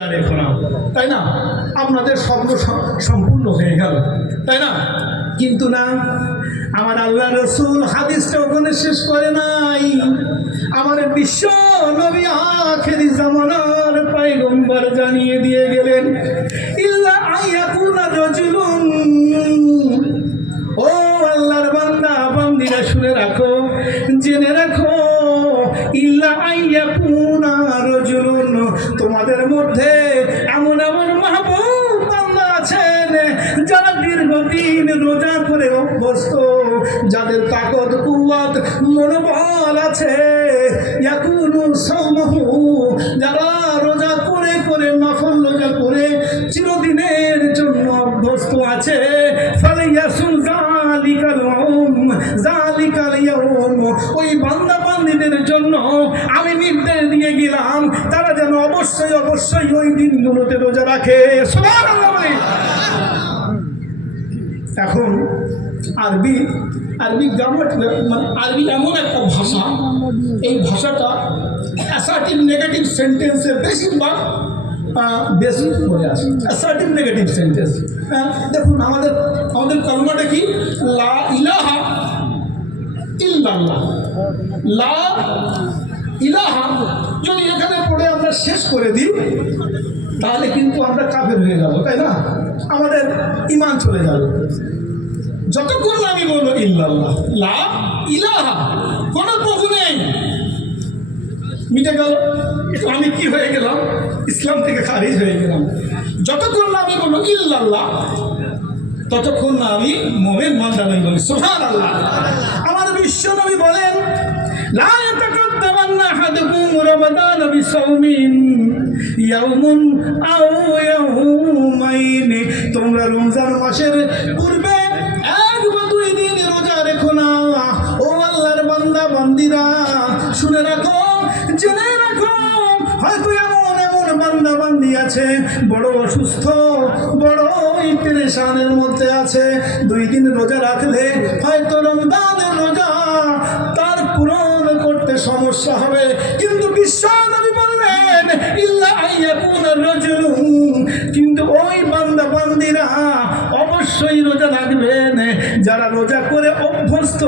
না তাই না? আপনাদের স্বপ্ন সম্পূর্ণ হয়ে গেল। তাই না? কিন্তু না, আমার আল্লাহ রসুল হাদিসটা ওখানে শেষ করে নাই। আমার বিশ্ব নবী আখেরি জামানার পাইগম্বর জানিয়ে দিয়ে গেলেন, ইল্লা আইয়াকুনা রাজুলুন। ও আল্লাহর বান্দা, বান্দিরা শুনে রাখো, জেনে রাখো, ইল্লা আইয়াকুনা রাজুলুন তোমাদের মধ্যে এমন এমন মাহবুব আছেন, যারা দীর্ঘদিন রোজা করে অভ্যস্ত, যাদের তাকত কুয়াত মনোবল আছে। যারা রোজা করে করে রোজা করে চিরদিনের জন্য অভ্যস্ত আছে। জালিকাল ইয়াউম জালিকাল ইয়াউম, ওই বান্দীদের জন্য আমি নির্দেশ দিয়ে গেলাম, তারা যেন অবশ্যই অবশ্যই ওই দিনগুলোতে রোজা রাখে। এখন আরবি আরবি গ্রামার মানে আরবি এমন একটা ভাষা, এই ভাষাটা অ্যাসার্টিভ নেগেটিভ সেন্টেন্সে বেশিরভাগ বেশি করে আসে। অ্যাসার্টিভ নেগেটিভ সেন্টেন্স দেখুন, আমাদের আমাদের কর্মটা কি? লা ইলাহা যদি এখানে পড়ে আমরা শেষ করে দিই, তাহলে কিন্তু আমরা কাফের হয়ে যাব, তাই না? আমাদের ইমান চলে যাবে। যতক্ষণ আমি বলব ইল্লাল্লাহ, লা ইলাহা, কোনো প্রভু নেই। মিটে গেল, আমি কি হয়ে গেলাম? ইসলাম থেকে খারিজ হয়ে গেলাম। যতক্ষণ না আমি বলব ইল্লাল্লাহ, ততক্ষণ না আমি মোমেন মান্দা নই বলি সোহান আল্লাহ বিশ্ব নবী বলেন তোমরা রমজান মাসের পূর্বে এক বা দুই দিন রোজা রেখো না। ও আল্লাহর বান্দা, বান্দিরা, শুনে রাখো, জেনে রাখো, হয়তো এমন এমন বান্দা বান্দি আছে, বড় অসুস্থ, বড় পেরেশানের মধ্যে আছে। দুই দিন রোজা রাখলে হয়তো রমজানের রোজা তার পূরণ করতে সমস্যা হবে। কিন্তু বিশ্ব নবী বললেন কিন্তু ওই বান্দা, বান্দিরা অবশ্যই রোজা রাখবেন। যারা রোজা করে অভ্যস্ত,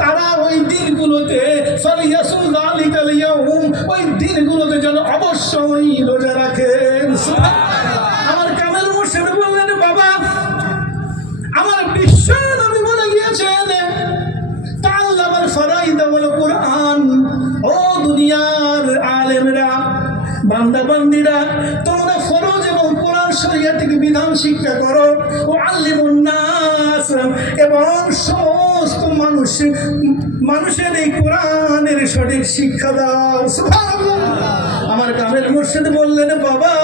তারা ওই দিনগুলোতে ফালিয়াসু যালিকাল ইয়াউম, ওই দিনগুলোতে যেন অবশ্যই বান্দা বান্দিরা তোমরা ফরজ এবং কোরআন শরিয়া থেকে বিধান শিক্ষা করো। ও আল্লিমুন নাস, এবং সমস্ত মানুষ, মানুষের এই কোরআনের সঠিক শিক্ষা দাও। আমার কামের মুর্শিদ বললেন, বাবা,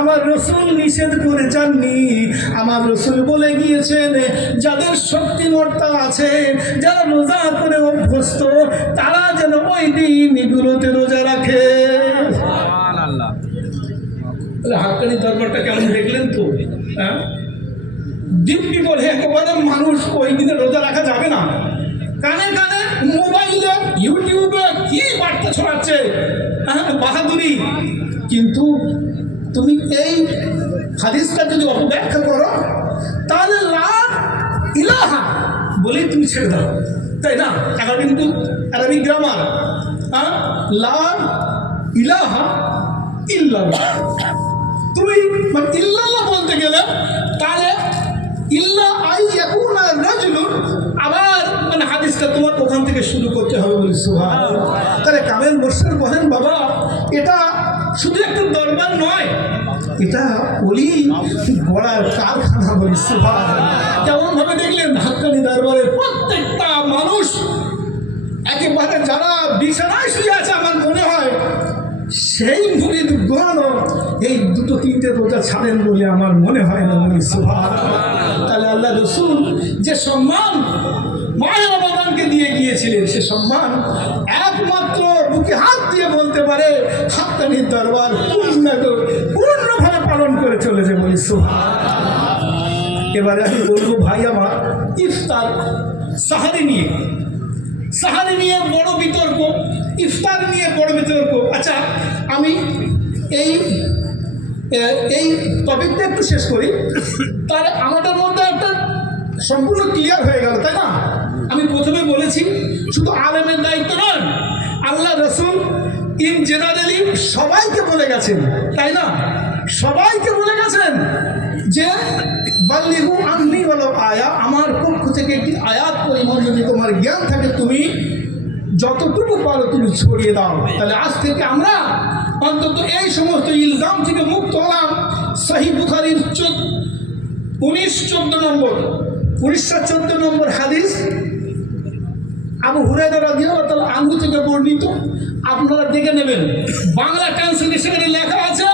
আমার রসুল নিষেধ করে যাননি। আমার রসুল বলে গিয়েছেন, যাদের শক্তিমত্তা আছে, যারা রোজা করে অভ্যস্ত, তারা যেন ওই দিন এগুলোতে রোজা রাখে তাহলে হাক্কানি দরবারটা কেমন দেখলেন তো হ্যাঁ দিব্যি বলে একেবারে মানুষ ওই দিনে রোজা রাখা যাবে না। কানে কানে মোবাইলে, ইউটিউবে কি বার্তা ছড়াচ্ছে? বাহাদুরি কিন্তু তুমি এই হাদিসটা যদি অপব্যাখ্যা করো, তাহলে লাভ ইলাহা বলেই তুমি ছেড়ে দাও। তাই না? অ্যারাবিক কিন্তু অ্যারাবিক গ্রামার হ্যাঁ লাভ ইলাহা ইল্লাল্লাহ। তুমি মানে বলতে গেলে তাহলে ইল্লা আই ইয়াকুনা রাজুলুন আবার মানে হাদিসটা তোমার ওখান থেকে শুরু করতে হবে বলি সুহান তাহলে কামেল মোর্শেদ বলেন, বাবা, এটা শুধু একটা দরবার নয়, এটা বলি গড়ার কারখানা বলি সুহান কেমন ভাবে দেখলেন হাক্কানি দরবারের প্রত্যেকটা মানুষ, একেবারে যারা বিছানায় শুয়ে আছে আমার মনে হয়, সেই মুরিদ এই দুটো তিনটে রোজা ছাড়েন বলে আমার মনে হয় না মনে তাহলে আল্লাহ রসুল যে সম্মান মায়ের রমাদানকে দিয়ে গিয়েছিলেন, সে সম্মান একমাত্র বুকে হাত দিয়ে বলতে পারে হাক্কানির দরবার পূর্ণ পূর্ণভাবে পালন করে চলেছে বলি এবারে আমি বলব, ভাই আমার, ইফতার সাহারি নিয়ে সাহারি নিয়ে বড় বিতর্ক, ইফতার নিয়ে বড় বিতর্ক। আচ্ছা আমি এই এই টপিকটা একটু শেষ করি। তাহলে আমাদের মধ্যে একটা সম্পূর্ণ ক্লিয়ার হয়ে গেল, তাই না? আমি প্রথমে বলেছি, শুধু আলেমের দায়িত্ব নয়, আল্লাহ রসুল ইন জেনারেলি সবাইকে বলে গেছেন, তাই না? সবাইকে বলে গেছেন যে বাল্লিহু আন্নি বলো আয়া আমার পক্ষ থেকে একটি আয়াত পরিমাণ যদি তোমার জ্ঞান থাকে তুমি যতটুকু পারো তুমি ছড়িয়ে দাও। তাহলে আজ থেকে আমরা অন্তত এই সমস্ত ইলজাম থেকে মুক্ত হলাম সাহি বুখারির চোদ্দ, উনিশ, চোদ্দ নম্বর উনিশশো চোদ্দ নম্বর হাদিস। আবু রাদিয়াল্লাহু তাআলা আনহু থেকে বর্ণিত। আপনারা দেখে নেবেন, বাংলা ট্রান্সলেশনে লেখা আছে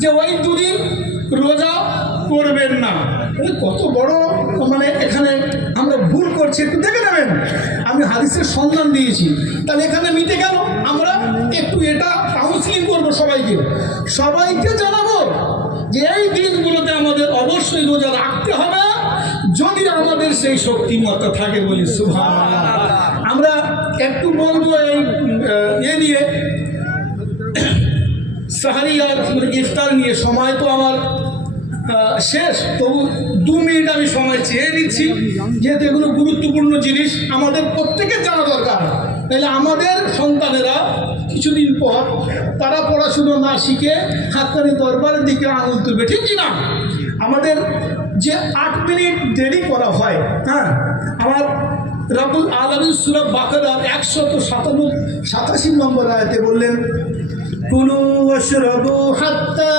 যে ওই দুদিন রোজা করবেন না। কত বড় মানে এখানে আমরা ভুল করছি, একটু দেখে নেবেন। আমি হাদিসের সন্ধান দিয়েছি। তাহলে এখানে মিটে গেল, আমরা একটু এটা কাউন্সিলিং করব সবাইকে। সবাইকে জানাব যে এই দিনগুলোতে আমাদের অবশ্যই রোজা রাখতে হবে, যদি আমাদের সেই শক্তিমত্তা থাকে বলি সুভান আমরা একটু বলব এই এ নিয়ে। সাহারি আর মানে ইফতার নিয়ে সময় তো আমার শেষ, তবু দু মিনিট আমি সময় চেয়ে নিচ্ছি যেহেতু এগুলো গুরুত্বপূর্ণ জিনিস আমাদের প্রত্যেকের জানা দরকার। তাহলে আমাদের সন্তানেরা কিছুদিন পর তারা পড়াশুনো না শিখে হাতকানি দরবারের দিকে আঙুল তুলবে ঠিক কি না আমাদের যে আট মিনিট দেরি করা হয় হ্যাঁ আমার রাবুল আলমী সুরভ বাকারার একশত সাতান্ন সাতাশি নম্বর আয়তে বললেন كلوا واشربوا حتى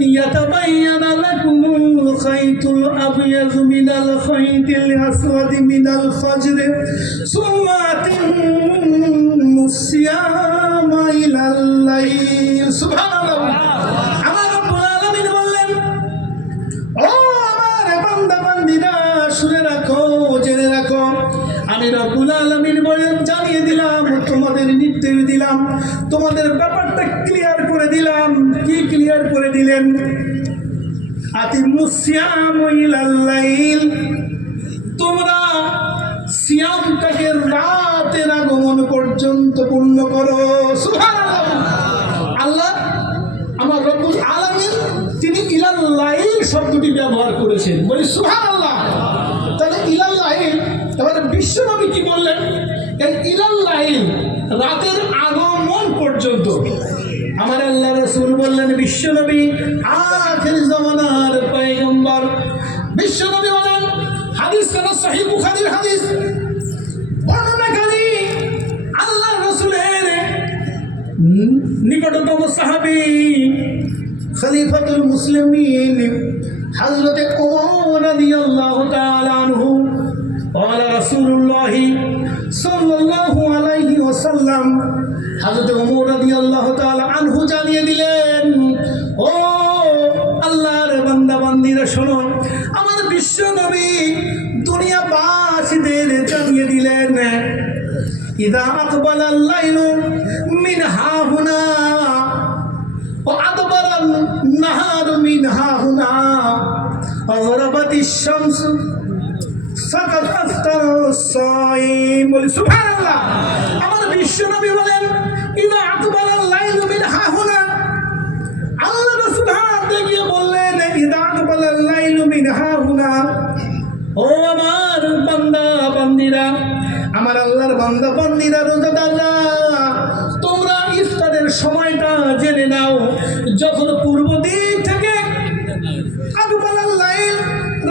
يتبين لكم الخيط الأبيض من الخيط الأسود من الفجر ثم أتموا الصيام إلى الليل سبحان الله আমার রব্বুল আলামিন বললেন ও আমার বান্দা বান্দিরা শুনে রাখো জেনে রাখো আমি রব্বুল আলামিন বলেন জানিয়ে দিলাম তোমাদের নির্দেশ দিলাম তোমাদের ব্যাপারটা ক্লিয়ার করে দিলাম কি ক্লিয়ার করে দিলেন আতি মুসিয়াম ইলাল্লাইল তোমরা সিয়ামটাকে রাতের আগমন পর্যন্ত পূর্ণ করো। আল্লাহ আমার রব্বুল আলামিন, তিনি ইলাল্লাইল শব্দটি ব্যবহার করেছেন। বলি, সুবহানাল্লাহ। তাহলে ইলাল্লাইল এবারে বিশ্বনবী কি বললেন? এই ইলাল্লাইল রাতের আগমন পর্যন্ত। আমার আল্লাহ রসুল বললেন বিশ্বনবী আখের জমানার পয়গম্বর। বিশ্বনবী বলেন, হাদিস কেন? সহি বুখারীর হাদিস। নিকটতম সাহাবি খলিফাতুল মুসলিমিন হযরত ওমর রাদিয়াল্লাহু তাআলা আনহু قال رسول الله صلى الله عليه وسلم হযরত ওমর রাদিয়াল্লাহু তাআলা আনহু জানিয়ে দিলেন ও আল্লাহর বান্দা বান্দিরা শোনো আমার বিশ্ব নবী إذا أقبل الليل من ها هنا وأدبر النهار من ها هنا وغربت الشمس فقد أفطر الصائم বলি সুবহানাল্লাহ আমার বিশ্বনবী বলেন إذا أقبل الليل من ها هنا আল্লাহ রাসূল হাত দেখিয়ে বললেন إذا أقبل الليل من ها هنا ও আমার বান্দা বান্দিরা আমার আল্লাহর বান্দা বান্দিরা রোজাদাররা, তোমরা ইফতারের সময়টা জেনে নাও। যখন পূর্ব দিক থেকে আকবালাল লাইল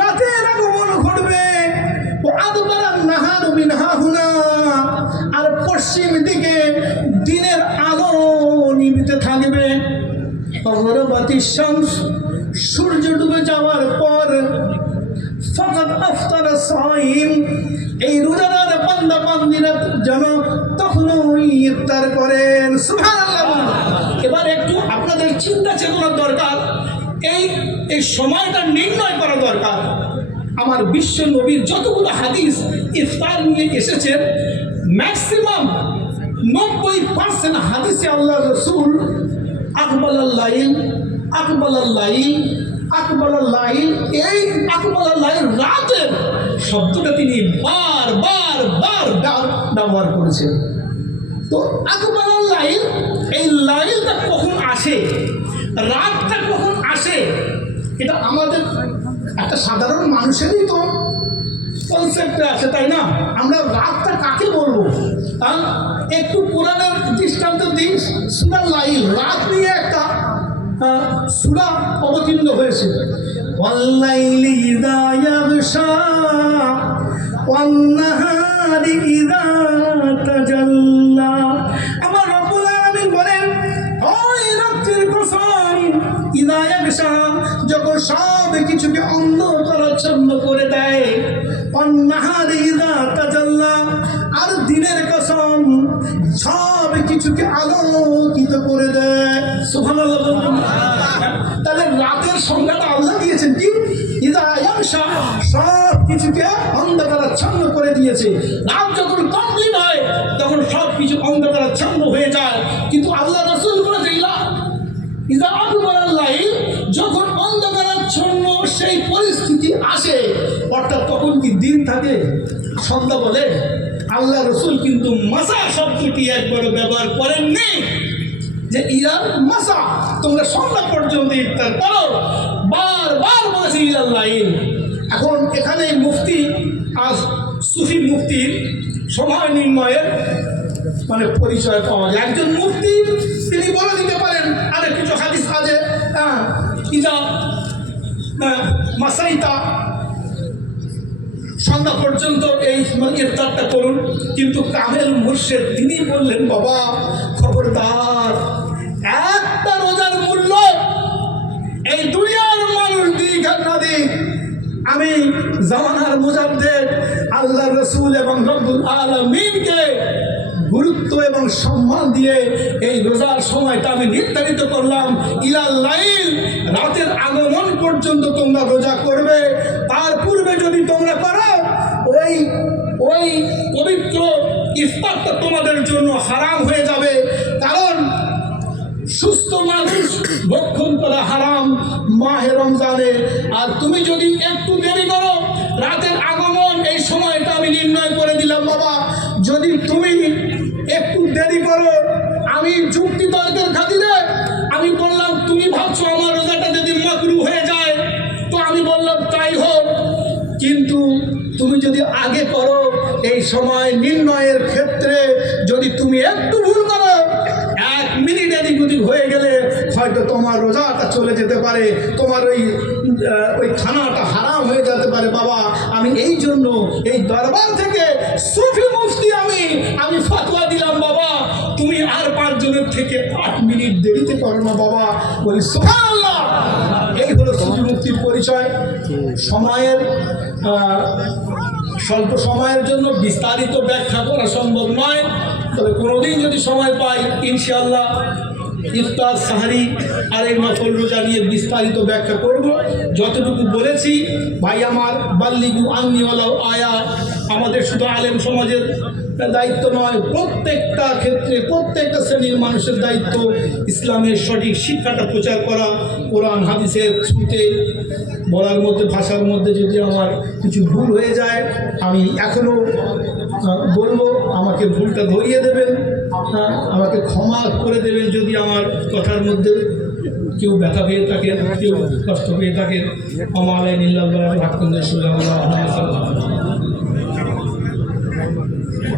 রাতের আগমন ঘটবে, ও আদবালান নাহার মিনহা হুনা, আর পশ্চিম দিকে দিনের আলো নিবিতে থাকবে। অগরবাতি শামস সময়টা নির্ণয় করা দরকার। আমার বিশ্ব নবীর যতগুলো হাদিস ইফতার নিয়ে এসেছেন ম্যাক্সিমাম নব্বই পার্সেন্ট হাদিসে আল্লাহ রসুল আকবাল আল্লাইল আকবাল আল্লাইল আকবাল আল্লাইল এই আকবাল আল্লাইল রাতের শব্দটা তিনি বার বার বার ব্যবহার করেছেন। তো আকবর লাইল, এই লাইলটা কখন আসে? রাতটা কখন আসে? এটা আমাদের একটা সাধারণ মানুষেরই তো কনসেপ্টে আছে, তাই না? আমরা রাতটা কাকে বলব? হ্যাঁ একটু পুরাণের দৃষ্টান্ত দিন সুরা লাইল রাত নিয়ে একটা সুরা অবতীর্ণ হয়েছে। ইয়াগশা ওয়ান্নাহারি ইযা সব কিছুকে অন্ধকারাচ্ছন্ন করে দেয়। আর দিনের কসম সব কিছুকে আলোকিত করে দেয়। বলুন। তাহলে রাতের সংজ্ঞাটা আল্লাহ দিয়েছেন কি? ইদা সব কিছুকে অন্ধকারাচ্ছন্ন করে দিয়েছে। রাত যখন থাকে সন্ধ্যা বলে, আল্লাহ রসুল কিন্তু মাসা শব্দটি একবারও ব্যবহার করেননি। যে ইরান মাসা, তোমরা সন্ধ্যা পর্যন্ত ইফতার করো, বারবার বলেছে ইরান লাইন এখন এখানে মুফতি, আজ সুফি মুফতির সময় নির্ণয়ের মানে পরিচয় পাওয়া যায়। একজন মুফতি, তিনি বলে দিতে পারেন, আরে কিছু হাদিস আছে হ্যাঁ ইজা মাসাইতা সন্ধ্যা পর্যন্ত এই ইফতারটা করুন। কিন্তু কামেল মুর্শেদ তিনি বললেন, বাবা, খবরদার। একটা রোজার মূল্য এই দুনিয়ার মানুষ দিক আর দিক। আমি জামানার মুজাদ্দের আল্লাহ রসুল এবং রব্বুল আলমিনকে গুরুত্ব এবং সম্মান দিয়ে এই রোজার সময়টা আমি নির্ধারিত করলাম। ইলাল লাইল, রাতের আগমন পর্যন্ত তোমরা রোজা করবে, তার পূর্বে যদি তোমরা করো ওই ওই পবিত্র ইফতারটা তোমাদের জন্য হারাম হয়ে যাবে। কারণ সুস্থ মানুষ ভক্ষণ করা হারাম মাহে রমজানে। আর তুমি যদি একটু দেরি করো, রাতের আগমন এই সময়টা আমি নির্ণয় করে দিলাম, বাবা। যদি তুমি একটু দেরি করো, আমি যুক্তি তর্কের খাতিরে আগে করো। এই সময় নির্ণয়ের ক্ষেত্রে যদি তুমি একটু ভুল করো, এক মিনিট এদিক ওদিক হয়ে গেলে হয়তো তোমার রোজাটা চলে যেতে পারে, তোমার ওই ওই খানাটা হারাম হয়ে যেতে পারে। বাবা, আমি এই জন্য এই দরবার থেকে সুফি মুফতি আমি আমি ফতোয়া দিলাম, বাবা। তুমি আর পাঁচজনের থেকে আট মিনিট দেরিতে করো না, বাবা। বলি, সুবহানাল্লাহ! এই হলো সুফি মুফতির পরিচয়। সময়ের স্বল্প সময়ের জন্য বিস্তারিত ব্যাখ্যা করা সম্ভব নয়। তবে কোনোদিন যদি সময় পাই ইনশাল্লাহ ইফতার, সাহারি আর এই নফল রোজা নিয়ে বিস্তারিত ব্যাখ্যা করব। যতটুকু বলেছি, ভাই আমার বাল্লিগু আংনিওয়ালা আয়া, আমাদের শুধু আলেম সমাজের দায়িত্ব নয়, প্রত্যেকটা ক্ষেত্রে, প্রত্যেকটা শ্রেণির মানুষের দায়িত্ব ইসলামের সঠিক শিক্ষাটা প্রচার করা, কোরআন, হাদিসের ছুটে বলার মধ্যে, ভাষার মধ্যে যদি আমার কিছু ভুল হয়ে যায়, আমি এখনও বলব, আমাকে ভুলটা ধরিয়ে দেবেন আমাকে ক্ষমা করে দেবেন যদি আমার কথার মধ্যে কেউ ব্যথা পেয়ে থাকেন, কেউ কষ্ট পেয়ে থাকেন। আমার আলাই নীল্লাহ